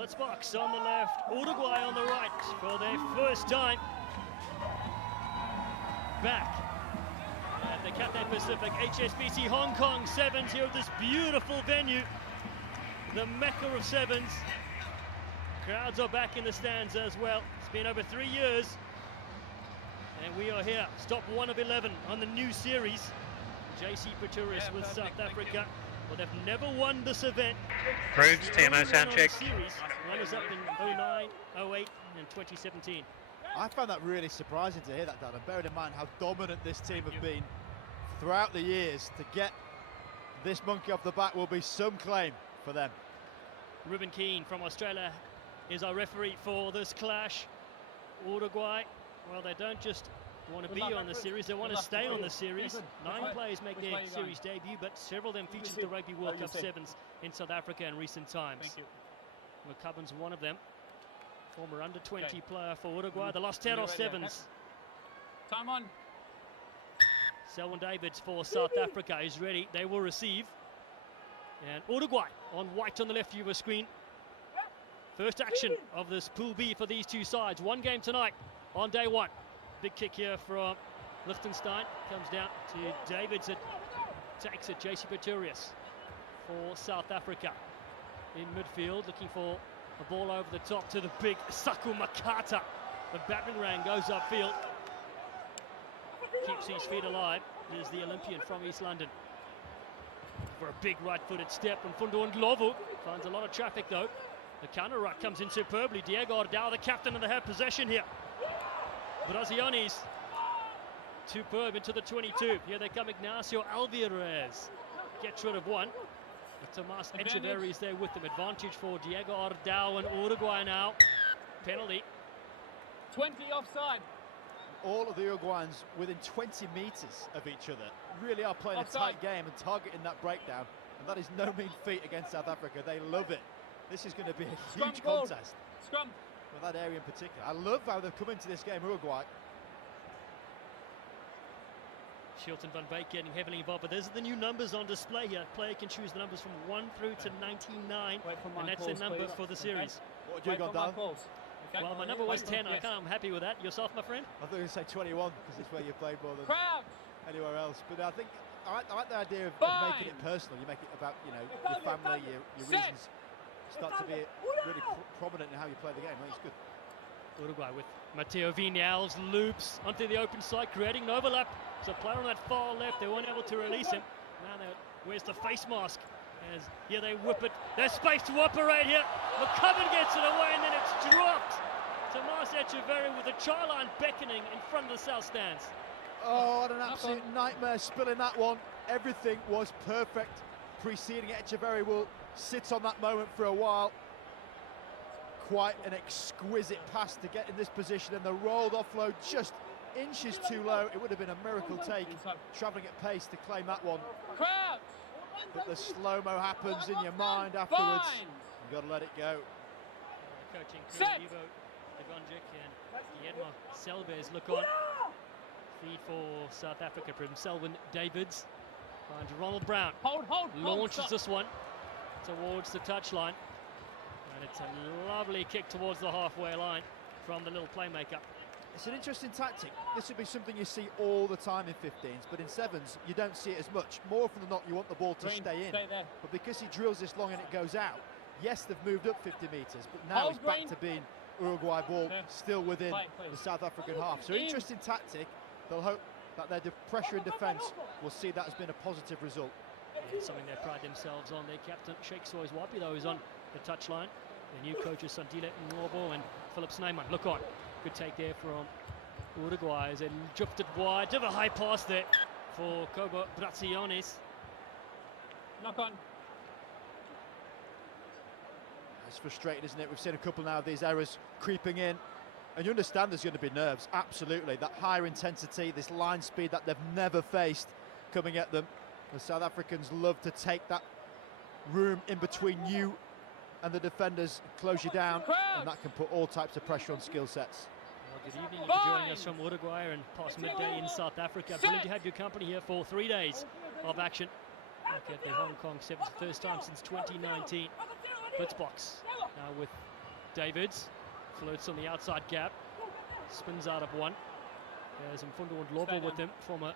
Blitzbox on the left, Uruguay on the right for their first time back at the Cathay Pacific HSBC Hong Kong Sevens here at this beautiful venue, the Mecca of Sevens. Crowds are back in the stands as well. It's been over 3 years and we are here, stop 1 of 11 on the new series. JC Pretorius with South Africa. Well, they've never won this event. Approved, TMO sound check. Runners up in 09, 08 and 2017. I found that really surprising to hear that, Dan, and bearing in mind how dominant this team have been throughout the years, to get this monkey off the back will be some claim for them. Ruben Keane from Australia is our referee for this clash. Uruguay, well, they don't just want to be on the series, they want to stay on the series. 9 players make their series debut, but several of them featured the Rugby World Cup Sevens in South Africa in recent times. McCubbin's one of them, former under-20 player for Uruguay. The last 10 or sevens. Time on. Selwyn Davids for South Africa is ready. They will receive. And Uruguay on white on the left of your screen. First action of this Pool B for these two sides. One game tonight on day one. Big kick here from Liechtenstein. Comes down to Davids that takes it. JC Pretorius for South Africa. In midfield, looking for a ball over the top to the big Saku Makata. The battering ram goes upfield. Keeps his feet alive. There's the Olympian from East London. For a big right-footed step, and Fundo Ndlovu finds a lot of traffic though. The counter ruck comes in superbly. Diego Ardao, the captain, and they have possession here. Braziones, superb into the 22. Here they come, Ignacio Alvarez gets rid of one. But Tomas Echeverri is there with them. Advantage for Diego Ardao and Uruguay now. Penalty. 20 offside. All of the Uruguayans within 20 metres of each other really are playing a tight game and targeting that breakdown. And that is no mean feat against South Africa. They love it. This is going to be a huge contest. Scrum. With that area in particular. I love how they've come into this game, Uruguay. Shilton van Beek getting heavily involved, but those are the new numbers on display here. Player can choose the numbers from 1 through to 99, and that's the number for the series. What would you got down? Well, my number was 10. I'm happy with that. Yourself, my friend? I thought you were going to say 21 because it's where you played more than Crouch. anywhere else. But I think I like the idea of making it personal. You make it about your family, your reasons. Start to be really prominent in how you play the game. I think it's good. Uruguay with Mateo Vinales loops onto the open side, creating an overlap. So player on that far left, they weren't able to release him. Now where's the face mask? As here they whip it. There's space to operate here. McCubbin gets it away and then it's dropped. Tomas Echeverri with the try line beckoning in front of the south stands. Oh, what an absolute nightmare spilling that one. Everything was perfect preceding it. Echeverri will sit on that moment for a while. Quite an exquisite pass to get in this position, and the rolled offload just inches too low. It would have been a miracle take, travelling at pace to claim that one. Crouch. But the slow-mo happens in your mind afterwards. You've got to let it go. Coaching crew, Ivo Ivanjic and Guillermo Selbes look on. Feed for South Africa from Selwyn Davids. Finds Ronald Brown. Launches this one towards the touchline. And it's a lovely kick towards the halfway line from the little playmaker. It's an interesting tactic. This would be something you see all the time in 15s, but in 7s you don't see it as much. More often than not you want the ball to stay in. But because he drills this long and it goes out, yes, they've moved up 50 metres, but now it's back to being Uruguay ball still within the South African half. So interesting tactic. They'll hope that their pressure in defence will see that as being a positive result. Yeah, something they pride themselves on. Their captain, Sheikh Soizwapi, though, is on the touchline. The new coaches, Sandile Ngobo and Philip Snyman. Look on. Good take there from Uruguay as they drifted wide. Have a high pass there for Kobo Braziones. Knock on. It's frustrating, isn't it? We've seen a couple now of these errors creeping in. And you understand there's going to be nerves, absolutely. That higher intensity, this line speed that they've never faced coming at them. The South Africans love to take that room in between you and the defenders, close you down, and that can put all types of pressure on skill sets. Well, good evening. You're joining us from Uruguay and past midday in South Africa. Brilliant to have your company here for 3 days of action. Back at the Hong Kong Sevens, first time since 2019. Blitzbox now with Davids floats on the outside gap, spins out of one. There's Mfundo and Lobo with him from a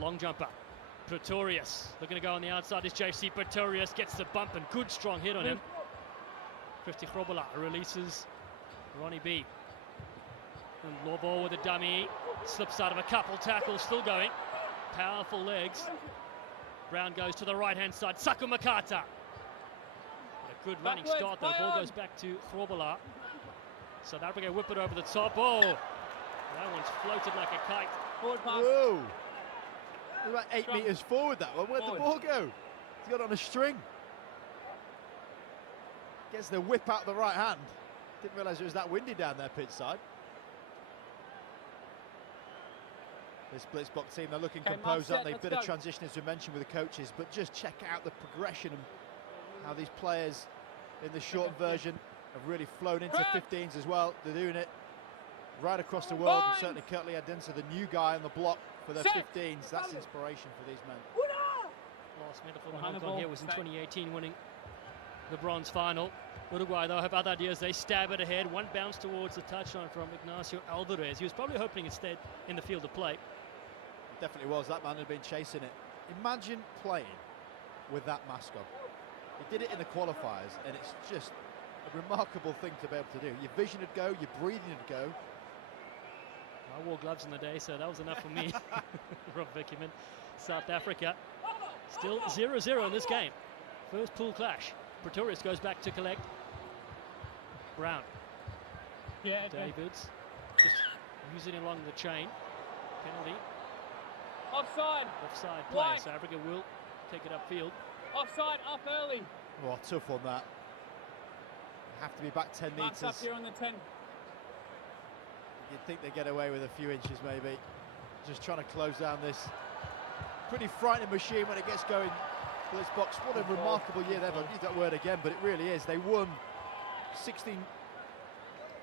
long jumper. Pretorius looking to go on the outside is JC. Pretorius gets the bump and good strong hit on him. Christy Grobola releases Ronnie B. And Lobo with a dummy, slips out of a couple tackles, still going. Powerful legs. Brown goes to the right-hand side. Saku Makata. A good running start though. Ball goes back to Grobola. South Africa whip it over the top. Oh, that one's floated like a kite. Forward pass. Whoa! It was about 8 metres forward, that one. Where'd the ball go? He's got it on a string. Gets the whip out the right hand. Didn't realise it was that windy down there, pitch side. This Blitzbox team, they're looking composed, aren't they? Bit of transition, as we mentioned, with the coaches, but just check out the progression and how these players in the shortened version have really flown into 15s as well. They're doing it right across the world, and certainly Curtly Adensa, the new guy on the block for their 15s. That's inspiration for these men. Last medal for Hong Kong here was in 2018, winning the bronze final. Uruguay, though, have other ideas. They stab it ahead. One bounce towards the touchline from Ignacio Alvarez. He was probably hoping it stayed in the field of play. It definitely was. That man had been chasing it. Imagine playing with that mask on. He did it in the qualifiers, and it's just a remarkable thing to be able to do. Your vision would go, your breathing would go. I wore gloves in the day, so that was enough for me. Rob Vickerman, South Africa. Still 0-0 in this game. First pool clash. Pretorius goes back to collect. Brown. Yeah, Davids just using it along the chain. Penalty. Offside. Offside play. White. South Africa will take it upfield. Offside, up early. Oh, tough on that. Have to be back 10 Marks metres. up here on the 10. You'd think they'd get away with a few inches maybe. Just trying to close down this pretty frightening machine when it gets going. Blitzbox, what a remarkable year. They've used that word again, but it really is. They won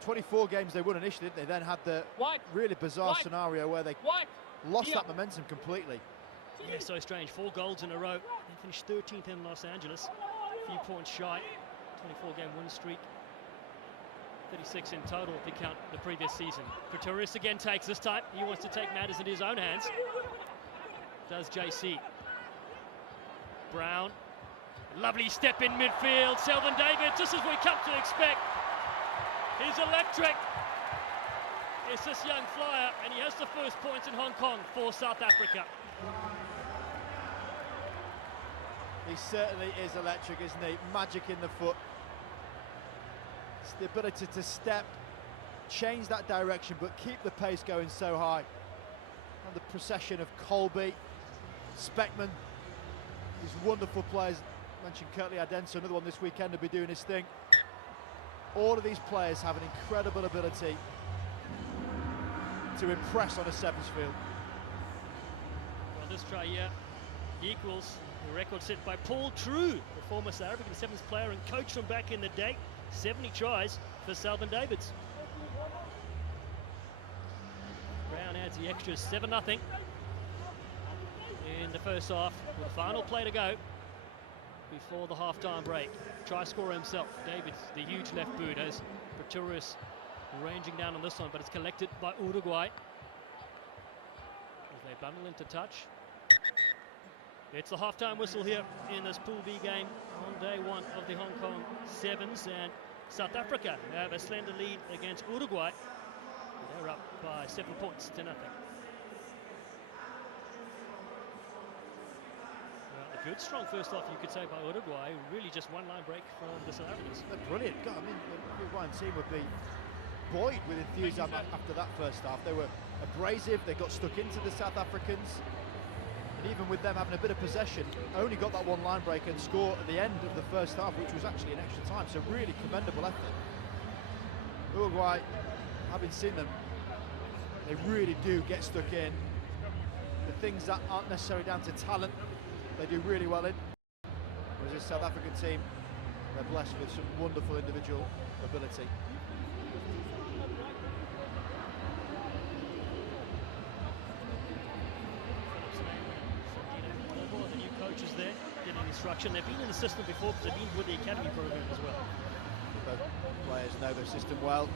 24 games they won initially, didn't they? Then had the really bizarre scenario where they lost that momentum completely. Yeah, so strange. 4 golds in a row. They finished 13th in Los Angeles. A few points shy. 24-game win streak. 36 in total if you count the previous season. Pretorius again takes this time. He wants to take matters into his own hands. Does JC. Brown. Lovely step in midfield. Selvin David, just as we come to expect. He's electric. It's this young flyer, and he has the first points in Hong Kong for South Africa. He certainly is electric, isn't he? Magic in the foot. It's the ability to step, change that direction, but keep the pace going so high. And the procession of Colby, Speckman, these wonderful players. I mentioned Curtly Adensa, another one this weekend, will be doing his thing. All of these players have an incredible ability to impress on a sevens field. Well, this try here equals the record set by Paul True, the former South African sevens player and coach from back in the day. 70 tries for Selvin Davids. Brown adds the extra 7-0 in the first half, with the final play to go before the half-time break. Try scorer himself, Davids, the huge left boot, as Pretorius ranging down on this one, but it's collected by Uruguay as they bundle into touch. It's the half-time whistle here in this Pool B game on day one of the Hong Kong Sevens, and South Africa have a slender lead against Uruguay. They're up by 7 points to nothing. Well, a good, strong first half, you could say, by Uruguay. Really just one line break from the South Africans. They're brilliant. God, I mean, the Uruguayan team would be buoyed with enthusiasm after that first half. They were abrasive, they got stuck into the South Africans. And even with them having a bit of possession, only got that one line break and score at the end of the first half, which was actually an extra time. So really commendable effort. Uruguay, having seen them, they really do get stuck in. The things that aren't necessarily down to talent, they do really well in. Whereas this South African team, they're blessed with some wonderful individual ability. The new coaches there getting instruction. They've been in the system before because they've been with the academy program as well. Both players know the system well.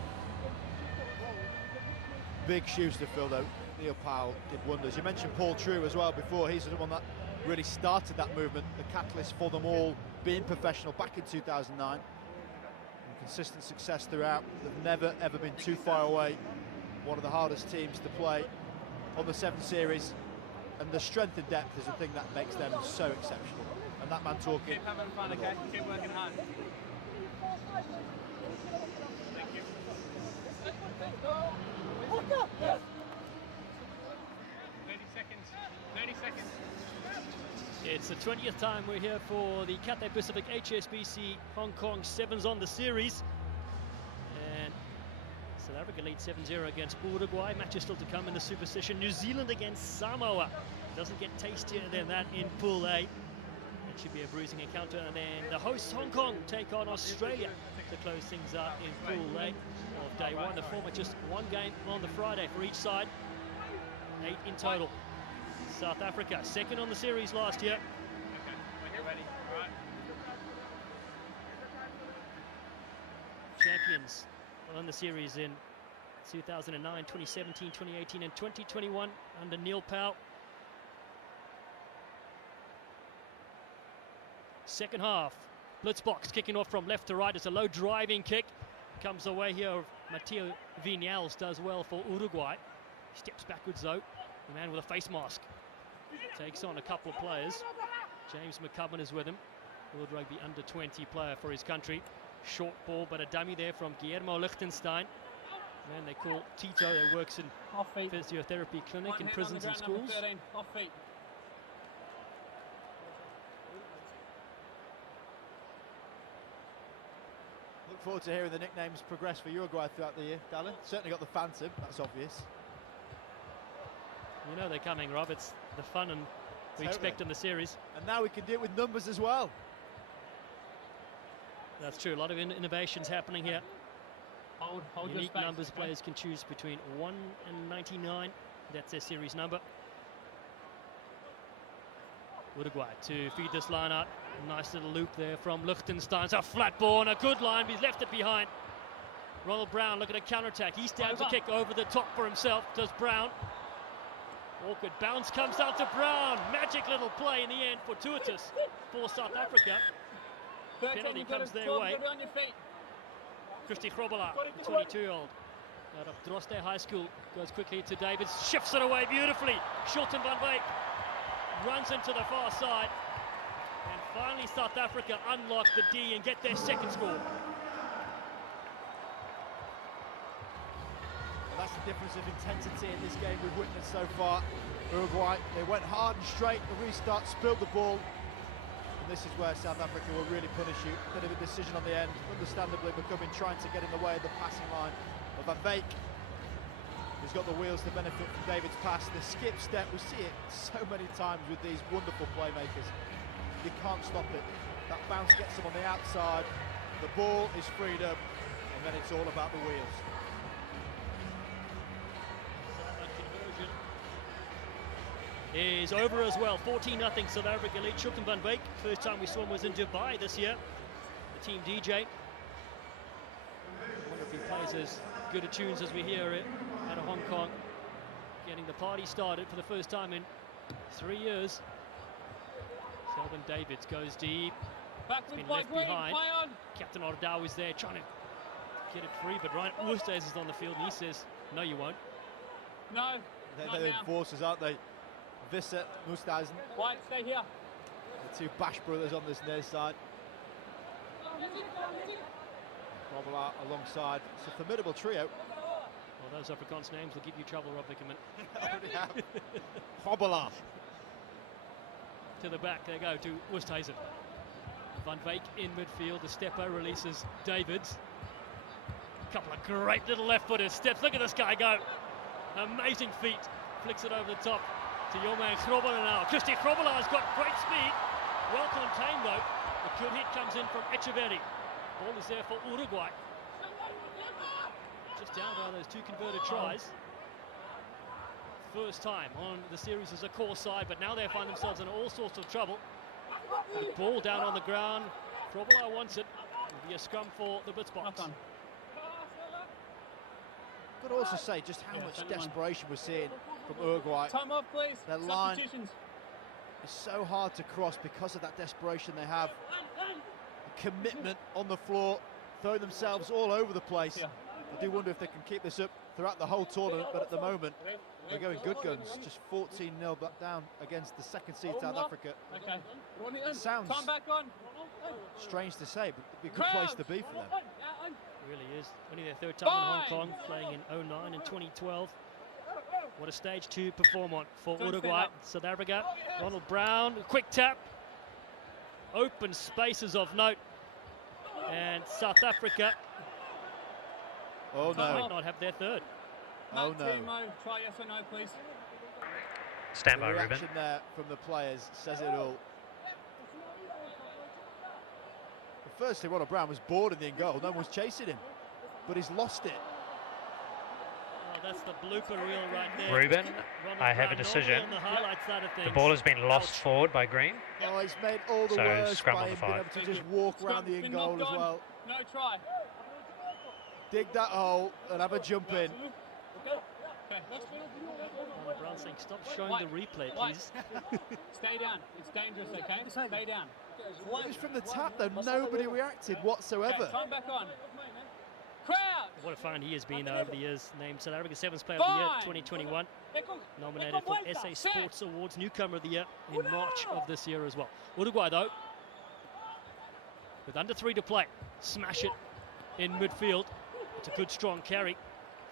Big shoes to fill though. Neil Powell did wonders. You mentioned Paul True as well before. He's the one that really started that movement, the catalyst for them all being professional back in 2009. And consistent success throughout. They've never ever been too far away. One of the hardest teams to play on the 7 Series, and the strength and depth is the thing that makes them so exceptional. And that man talking. Keep having fun, okay? Keep working hard. Thank you. 30 seconds. 30 seconds. It's the 20th time we're here for the Cathay Pacific HSBC Hong Kong Sevens on the series. And South Africa lead 7-0 against Uruguay. Matches still to come in the Super Session. New Zealand against Samoa. Doesn't get tastier than that in Pool A. It should be a bruising encounter. And then the hosts Hong Kong take on Australia to close things up in Pool A of day one. The former just one game on the Friday for each side. 8 in total. South Africa, second on the series last year. Okay, when you're ready. All right. Champions on the series in 2009, 2017, 2018 and 2021 under Neil Powell. Second half, blitzbox kicking off from left to right. It's a low driving kick. Comes away here of Matteo Vinales, does well for Uruguay. Steps backwards though, the man with a face mask. Takes on a couple of players. James McCubbin is with him. World Rugby under-20 player for his country. Short ball, but a dummy there from Guillermo Lichtenstein. Man they call Tito, that works in physiotherapy clinic in prisons and schools. 13. Off feet. Look forward to hearing the nicknames progress for Uruguay throughout the year, Dallin. Certainly got the Phantom, that's obvious. You know they're coming, Rob. It's the fun and we expect in the series. And now we can do it with numbers as well. That's true. A lot of innovations happening here. Hold your Unique space, numbers. okay? Players can choose between 1 and 99. That's their series number. Uruguay to feed this line out. Nice little loop there from Lichtenstein. It's a flat ball and a good line, but he's left it behind. Ronald Brown looking at counter-attack. He stabs a kick over the top for himself. Does Brown. Awkward bounce comes down to Brown. Magic little play in the end, fortuitous for South Africa. Penalty comes their way. On your feet. Christy Grobbelaar, the 22-year-old out of Droste High School, goes quickly to Davids, shifts it away beautifully. Shilton van Wyk runs into the far side. And finally South Africa unlock the D and get their second score. That's the difference of intensity in this game we've witnessed so far. Uruguay, they went hard and straight, the restart, spilled the ball. And this is where South Africa will really punish you. Bit of a decision on the end, understandably becoming trying to get in the way of the passing line of Van Wyk. He's got the wheels to benefit from David's pass. The skip step, we see it so many times with these wonderful playmakers. You can't stop it. That bounce gets them on the outside, the ball is freed up, and then it's all about the wheels. Is over as well. 14-0 South Africa lead. Shilton van Wyk, first time we saw him was in Dubai this year. The team DJ. I wonder if he plays as good a tunes as we hear it out of Hong Kong. Getting the party started for the first time in 3 years. Selvin Davids goes deep. It's been left behind. Captain Ordau is there trying to get it free, but Ryan Oosthuizen is on the field and he says, no you won't. No, They're the enforcers, aren't they? Visser, Oosthuizen. White, stay here. The two Bash brothers on this near side. Grobbelaar alongside. It's a formidable trio. Well, those Afrikaans names will give you trouble, Rob Vickerman. Already have. Grobbelaar. To the back they go to Oosthuizen. Van Wyk in midfield. The stepper releases Davids. A couple of great little left-footed steps. Look at this guy go. Amazing feet. Flicks it over the top to your man Grobbelaar now. Christy Grobbelaar has got great speed. Well contained though. A good hit comes in from Echeverri. Ball is there for Uruguay. Just down by those two converted tries. First time on the series as a core side, but now they find themselves in all sorts of trouble. The ball down on the ground. Grobbelaar wants it. It'll be a scrum for the Blitzboks. Knock on. Got to also say just how much desperation we're seeing from Uruguay. Time off, please. Their line Substitutions. is so hard to cross because of that desperation they have. The commitment on the floor, throwing themselves all over the place. Yeah. I do wonder if they can keep this up throughout the whole tournament, but at the moment they're going good guns. Just 14-0 back down against the second seed South Africa. Okay. It sounds Time back on. strange to say, but it'd be a good place to be for them. Really is. Only their third time in Hong Kong, playing in 09 and 2012. What a stage to perform on for Uruguay. South Africa, Ronald Brown, quick tap. Open spaces of note. And South Africa Oh might no. not have their third. Oh no. Timo, try yes or no, please. Stand The by, Ruben. reaction there from the players says it all. Well, firstly, Ronald Brown was bored in the in goal. No one was chasing him, but he's lost it. Oh, that's the blooper reel right there. Ruben, Ronald I have a Brown decision. normally on the highlight side of The things. ball has been lost Ouch. forward by Green. Oh, he's made all the So, worse scrum by on the him being able five. to just walk around the in Been goal as knocked on. well. No try. Dig that hole and have a jump in. Okay. Ronald Brown saying, stop showing the replay, please. Stay down. It's dangerous, okay? Stay down. It was from the tap though. Nobody reacted whatsoever. Okay, time back on. Crowd! What a fan he has been over the years. Named South Africa's 7th Player of the Year 2021. Nominated for SA Sports Awards Newcomer of the Year in March of this year as well. Uruguay though, with under 3 to play, smash it in midfield. It's a good strong carry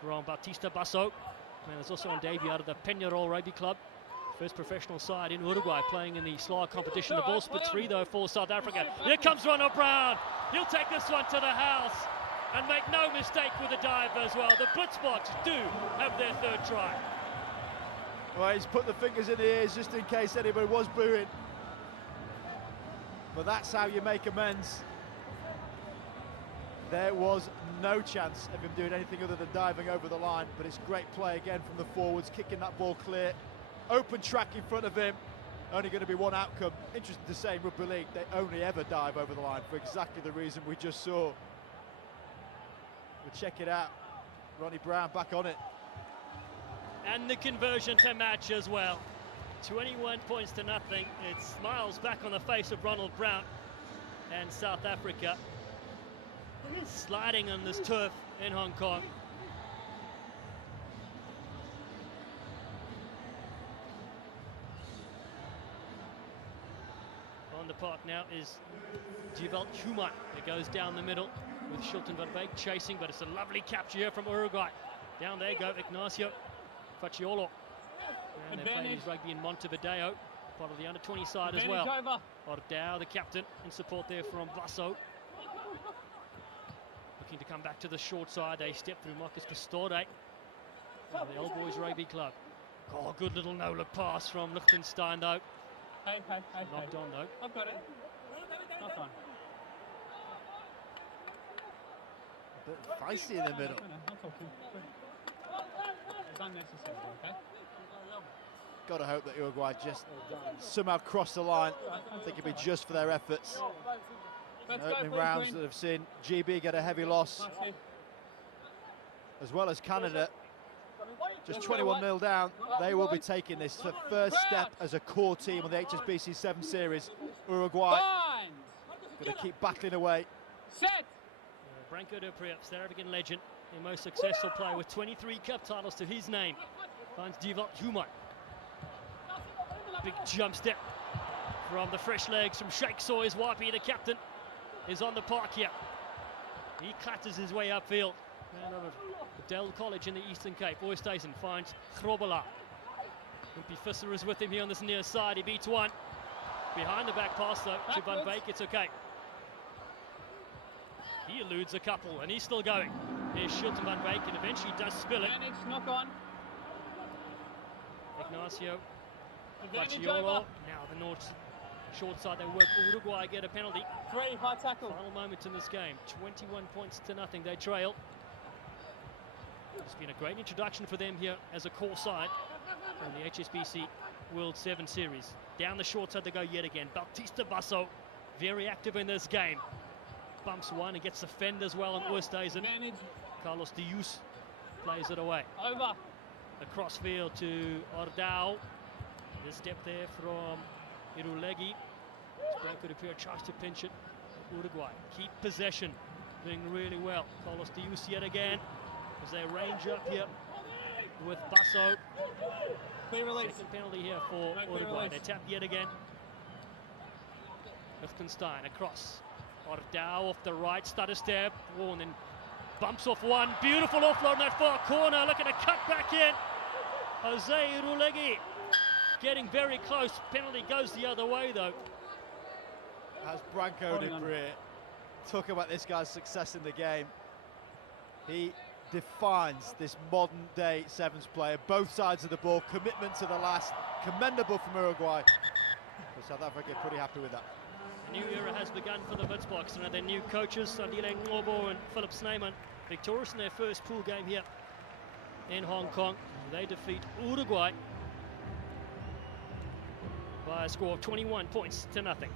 from Bautista Basso. And there's also on debut out of the Peñarol Rugby Club. First professional side in Uruguay playing in the SLAR competition. The ball splits free though for South Africa. Here comes Ronald Brown. He'll take this one to the house and make no mistake with the dive as well. The Blitzboks do have their third try. Well, he's put the fingers in the ears just in case anybody was booing. But that's how you make amends. There was no chance of him doing anything other than diving over the line, but it's great play again from the forwards, kicking that ball clear. Open track in front of him, only going to be one outcome. Interesting to say in Rugby League, they only ever dive over the line for exactly the reason we just saw. But check it out, Ronnie Brown back on it. And the conversion to match as well. 21 points to nothing. It smiles back on the face of Ronald Brown and South Africa. Sliding on this turf in Hong Kong. On the park now is Jewel Human. It goes down the middle with Shilton van Beek chasing, but it's a lovely capture here from Uruguay. Down there go Ignacio Facciolo. And they're playing his rugby in Montevideo, part of the under-20 side as well. Ordao, the captain, in support there from Basso. Looking to come back to the short side. They step through Marcus Pastore of the Old Boys Rugby Club. Oh, good little no-look pass from Liechtenstein though. Hey. Knocked on though. I've got it. Knock on. A bit feisty in the middle. I'll talk to him. It's unnecessary, okay? Got to hope that Uruguay just somehow cross the line. I think it'd be just for their efforts. Opening rounds that have seen GB get a heavy loss, as well as Canada. Just 21-0 down. They will be taking this the first step as a core team on the HSBC 7 Series. Uruguay going to keep battling away. Set. Branko de Priops, South African legend, the most successful player with 23 cup titles to his name. Finds Jewel Human. Big jump step from the fresh legs from Sheikh Sawyers. Waipi, the captain, is on the park here. He clatters his way upfield. Man out of Dell College in the Eastern Cape. Oosthuizen finds Grobela. Wimpy Visser is with him here on this near side. He beats one. Behind the back pass though to Van Beek. It's okay. He eludes a couple and he's still going. Here's Shilton Van Beek and eventually does spill it. Manage, knock on. Ignacio Advantage Facciolo. over. Now the north short side they work. Uruguay get a penalty. 3, high tackle. Final moments in this game. 21 points to nothing. They trail. It's been a great introduction for them here as a core side in the HSBC World 7 Series. Down the short side they go yet again. Bautista Basso, very active in this game. bumps one and gets the fend as well on Oosthuizen. Advantage. Carlos de Jus plays it away. Over. Across field to Ordao. The step there from Irulegi. Branco de Pio tries to pinch it. Uruguay keep possession, doing really well. Carlos de Jus yet again as they range up here with Basso. Clear release. Second penalty here for Uruguay. They tap yet again. Liechtenstein across. Ordao off the right, stutter step. And then bumps off one. Beautiful offload in that far corner. Looking to cut back in. Jose Irulegi getting very close. Penalty goes the other way though. As Branco de Pio talk about this guy's success in the game. He defines this modern day sevens player. Both sides of the ball, commitment to the last. Commendable from Uruguay. But South Africa pretty happy with that. A new era has begun for the Witsboks. Their new coaches, Sandile Ngobo and Philip Snyman, victorious in their first pool game here in Hong Kong. They defeat Uruguay by a score of 21 points to nothing.